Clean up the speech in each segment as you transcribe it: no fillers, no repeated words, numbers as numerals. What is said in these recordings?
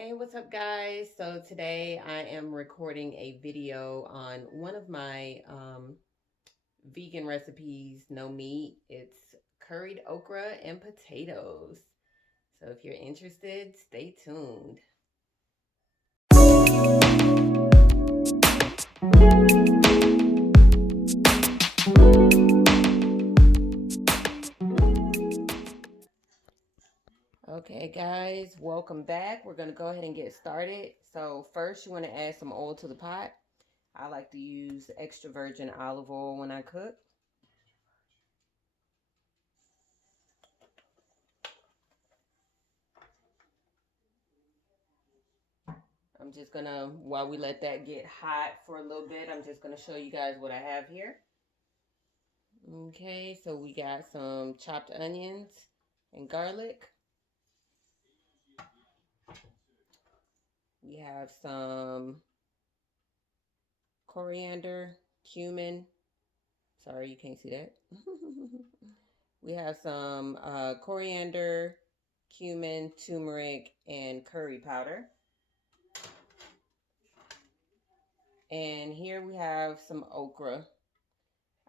Hey, what's up, guys? So today I am recording a video on one of my vegan recipes, no meat. It's curried okra and potatoes. So if you're interested, stay tuned. Okay, guys, welcome back. We're going to go ahead and get started. So first you want to add some oil to the pot. I like to use extra virgin olive oil when I cook. I'm just gonna, while we let that get hot for a little bit, I'm just gonna show you guys what I have here. Okay, so we got some chopped onions and garlic. We have some coriander, cumin. Sorry, you can't see that. We have some coriander, cumin, turmeric, and curry powder. And here we have some okra.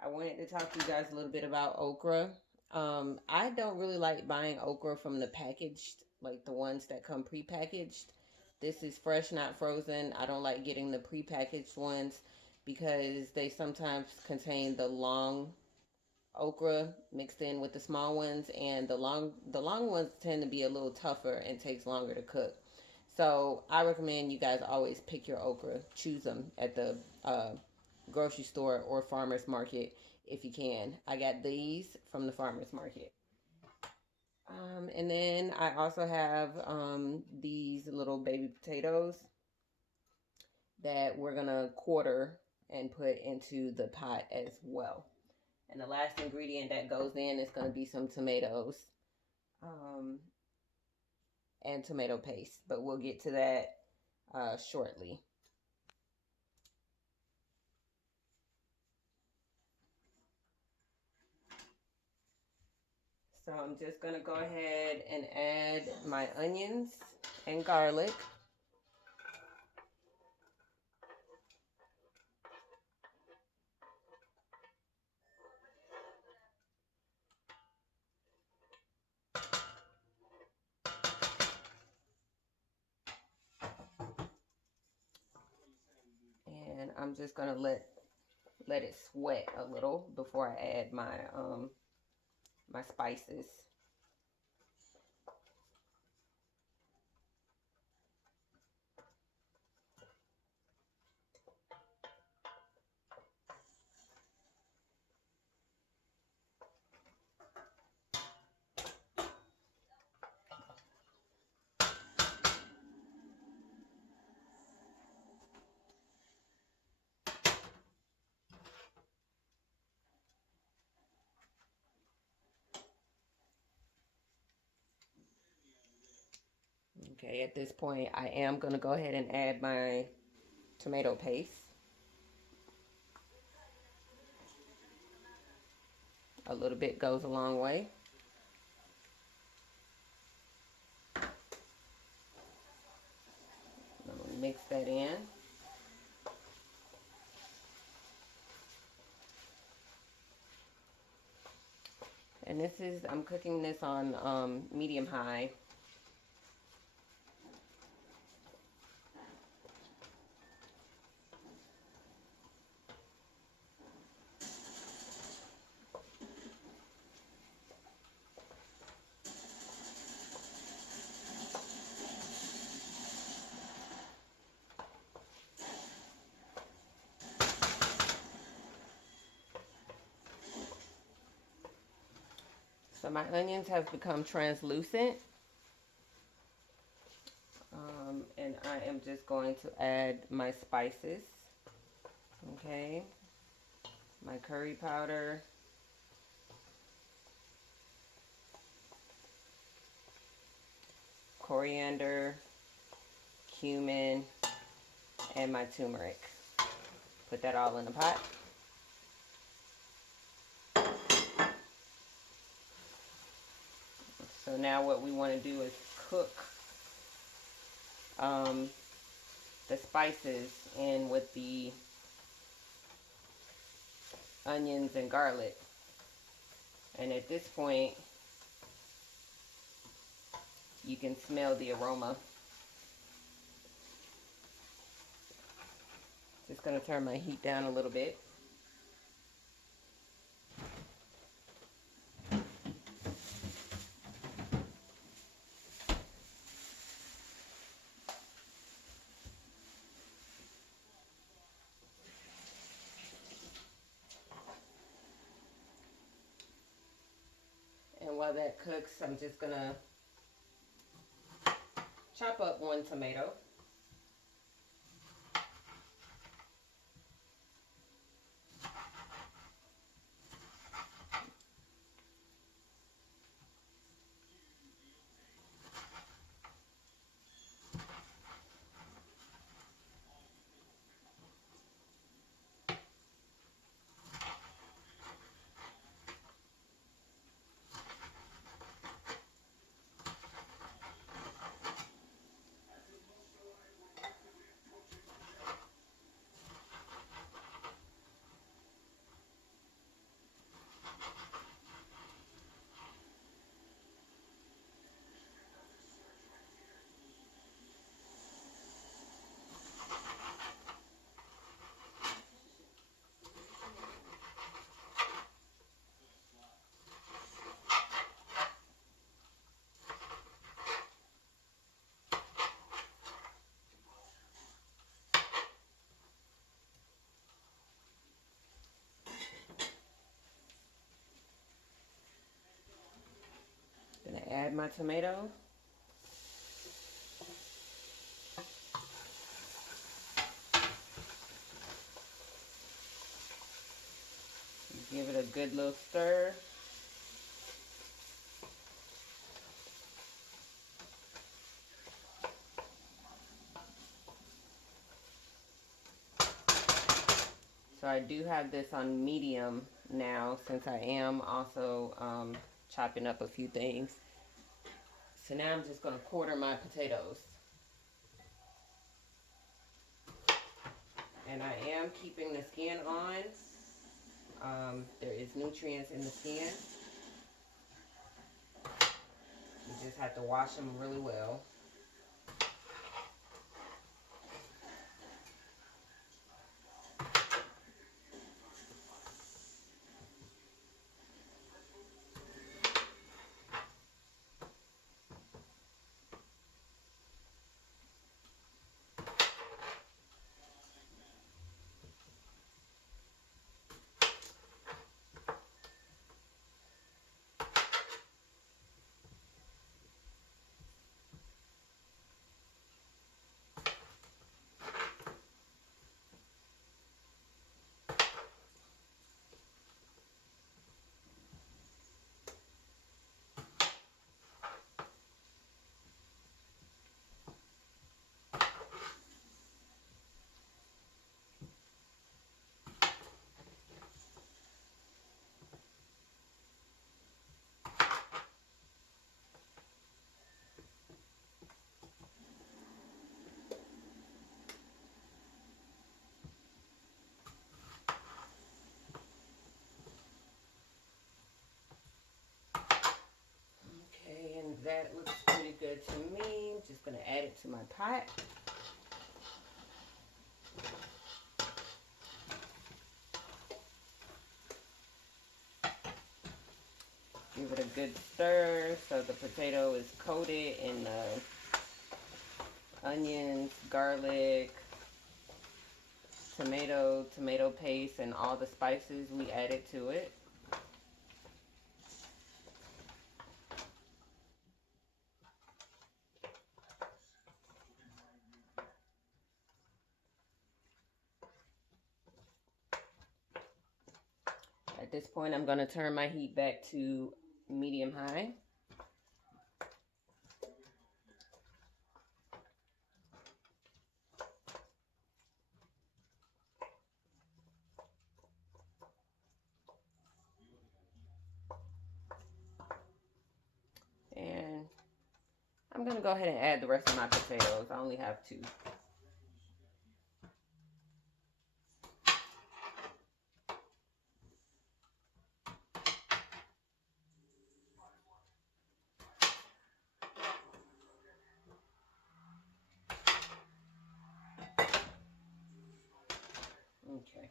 I wanted to talk to you guys a little bit about okra. I don't really like buying okra from the packaged, like the ones that come prepackaged. This is fresh, not frozen. I don't like getting the prepackaged ones because they sometimes contain the long okra mixed in with the small ones, and the long ones tend to be a little tougher and takes longer to cook. So I recommend you guys always pick your okra, choose them at the grocery store or farmer's market if you can. I got these from the farmer's market. And then I also have these little baby potatoes that we're gonna quarter and put into the pot as well. And the last ingredient that goes in is gonna be some tomatoes um, and tomato paste, but we'll get to that shortly. So I'm just gonna go ahead and add my onions and garlic. And I'm just gonna let it sweat a little before I add my spices. Okay, at this point I am gonna go ahead and add my tomato paste. A little bit goes a long way. I'm gonna mix that in. And this is, I'm cooking this on medium high. So my onions have become translucent. And I am just going to add my spices. Okay. My curry powder. Coriander. Cumin. And my turmeric. Put that all in a pot. So now what we want to do is cook um, the spices in with the onions and garlic. And at this point, you can smell the aroma. Just gonna turn my heat down a little bit. And while that cooks, I'm just gonna chop up one tomato. Gonna add my tomato. Give it a good little stir. So I do have this on medium now, since I am also chopping up a few things. So now I'm just going to quarter my potatoes. And I am keeping the skin on. There is nutrients in the skin. You just have to wash them really well. That looks pretty good to me. I'm just going to add it to my pot. Give it a good stir so the potato is coated in the onions, garlic, tomato paste, and all the spices we added to it. At this point, I'm going to turn my heat back to medium-high. And I'm going to go ahead and add the rest of my potatoes. I only have 2. Okay.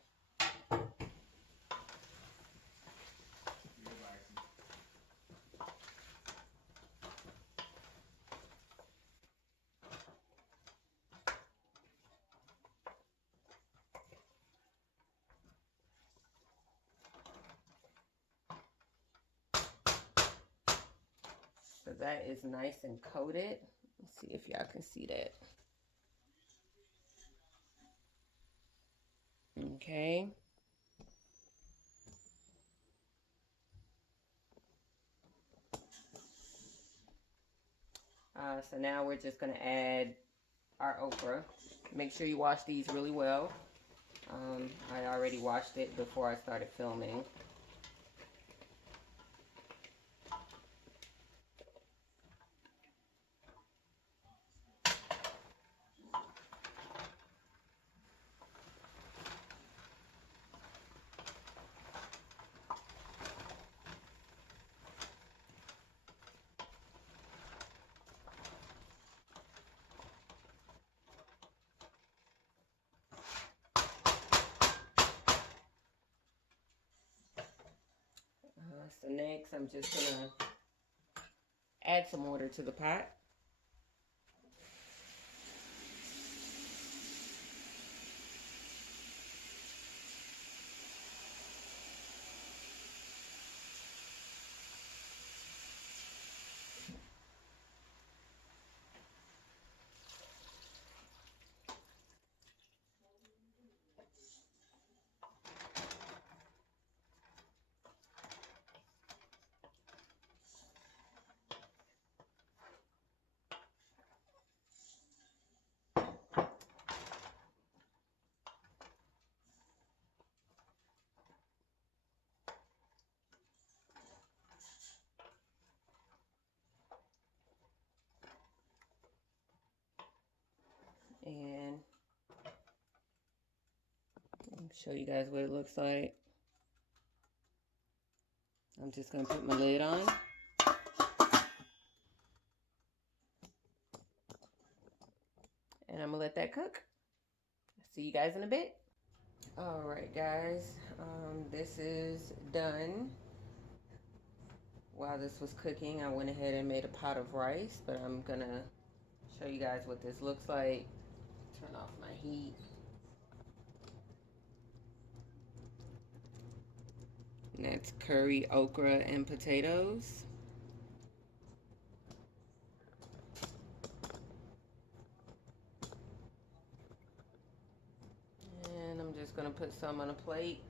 So that is nice and coated. Let's see if y'all can see that. Okay. So now we're just going to add our okra. Make sure you wash these really well. I already washed it before I started filming. So next I'm just going to add some water to the pot. And I'll show you guys what it looks like. I'm just going to put my lid on. And I'm going to let that cook. See you guys in a bit. Alright guys, this is done. While this was cooking, I went ahead and made a pot of rice, but I'm going to show you guys what this looks like. Turn off my heat. And that's curry, okra, and potatoes. And I'm just going to put some on a plate.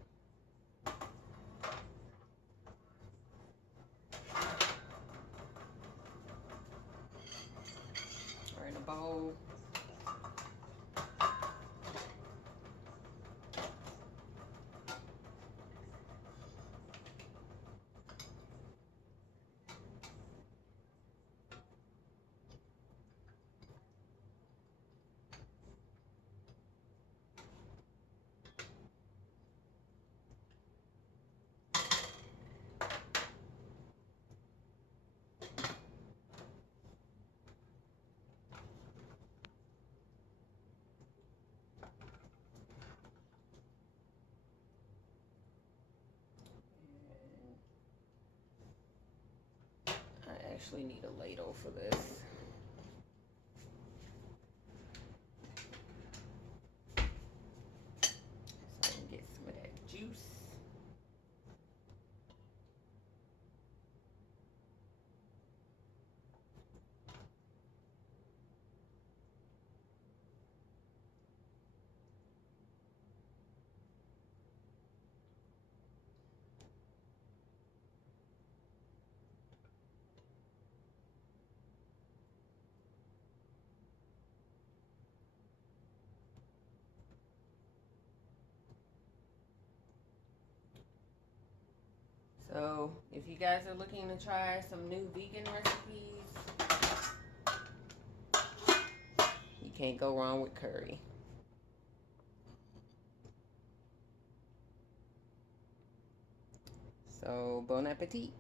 Or in a bowl. I actually need a ladle for this. So I can get some of that juice. So if you guys are looking to try some new vegan recipes, can't go wrong with curry. So, bon appetit.